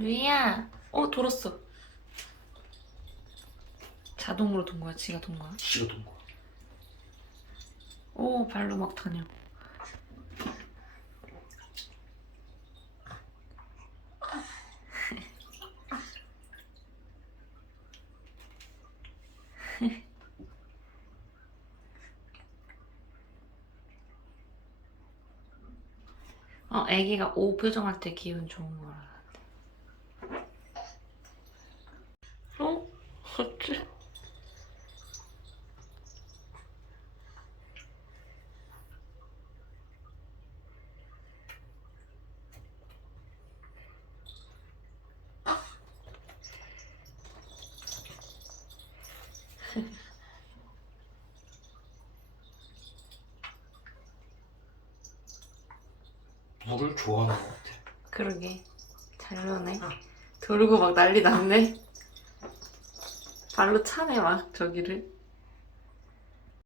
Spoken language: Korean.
루이야. 어 돌았어. 자동으로 돈 거야? 지가 돈 거야? 지가 돈 거야. 오 발로 막 다녀. 어, 애기가 오 표정할 때 기분 좋은 거라. 어? 어째? 물을 좋아하는 것 같아. 그러게. 잘 노네. 돌고 막 난리 났네. 발로 차네 막 저기를.